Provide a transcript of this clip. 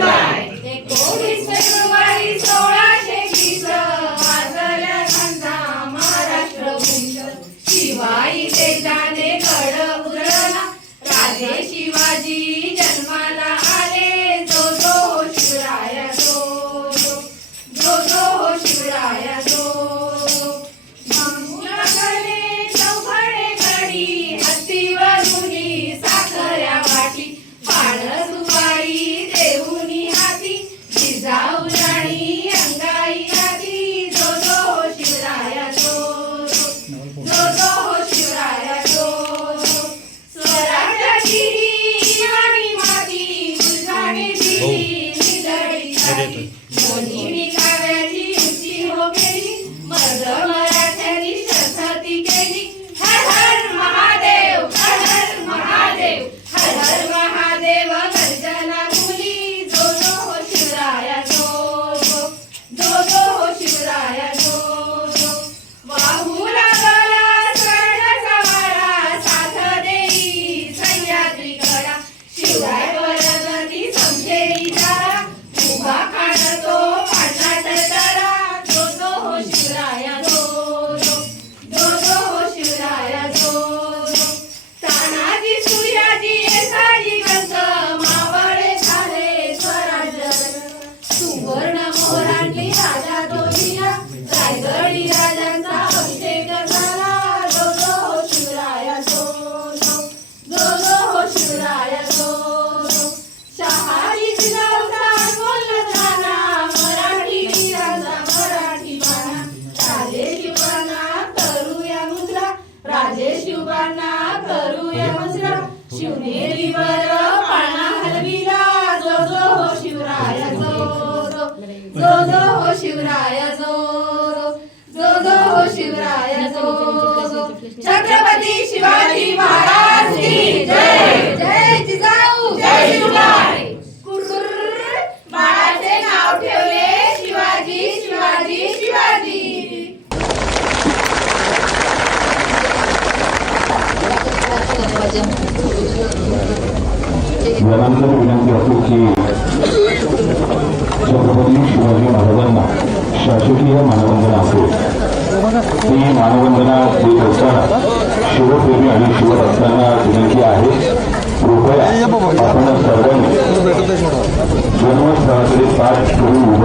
Shivray 19 February 1620 वाजल्या घंटा महाराष्ट्र भूषण शिवाई तेजाने गड उधळला राजे शिवाजी जन्माला आले जो जो हो शिवराया जो जो जो हो शिवराया जो मंगळाकडे चौघडे गडी हत्तीवरुनी साखऱ्या वाटी पान सुपारी देऊनी हाती जिजाऊ राणी अंगाई आधी जो जो हो शिवराया जो जो जो हो शिवराया जो स्वराज्याची आणि माती तुझाने दिली निदळी छाती मोहिनी काव्याची उंची हो गेली मर्द मराठ्यांनी शर्थी केली हर हर महादेव हर हर महादेव हर हर महादेव गर्जना बोली जो जो हो शिवराया जो जो जो हो शिवराया जो वाहू लागला स्वर्णाचा वारा साथ देई सह्याद्री कडा शिवराय वरदती समशेरी तारा उभा काढतो पाटला तळतळा जो जो हो शिवराया जो जो जो हो शिवराया जो तानाजी सूर्याजी येसाजी गंध मावळे झाले स्वराज्य सुवर्ण मोरांनी राजा तो दिला रायगडी राजांचा अभिषेक झाला जो जो हो शिवराया जो जो जो हो शिवराया जो शहाजी जिजाऊचा बोलत राणा मराठी वीरांचा मराठी बाणा राजे शिवबांना करूया मुजरा राजे शिवबांना करूया मुजरा शिवनेरीवर पाळणा हलविला जो जो हो शिवराया जो जो जो हो शिवराया जो जो जो हो शिवराया जो छत्रपती शिवाजी महाराज की जय जय जिजाऊ जय शिवराय कुर्र बाळाचे नाव ठेवले शिवाजी शिवाजी शिवाजी जनांतर विनंती असो की छत्रपती शिवाजी महाराजांना शासकीय मानवंदना असेल ती मानवंदना देत असताना शिवप्रेमी आणि शिवभक्तांना विनंती आहे कृपया आपण सर्वांनी जन्मस्थळाकडे पाठ करून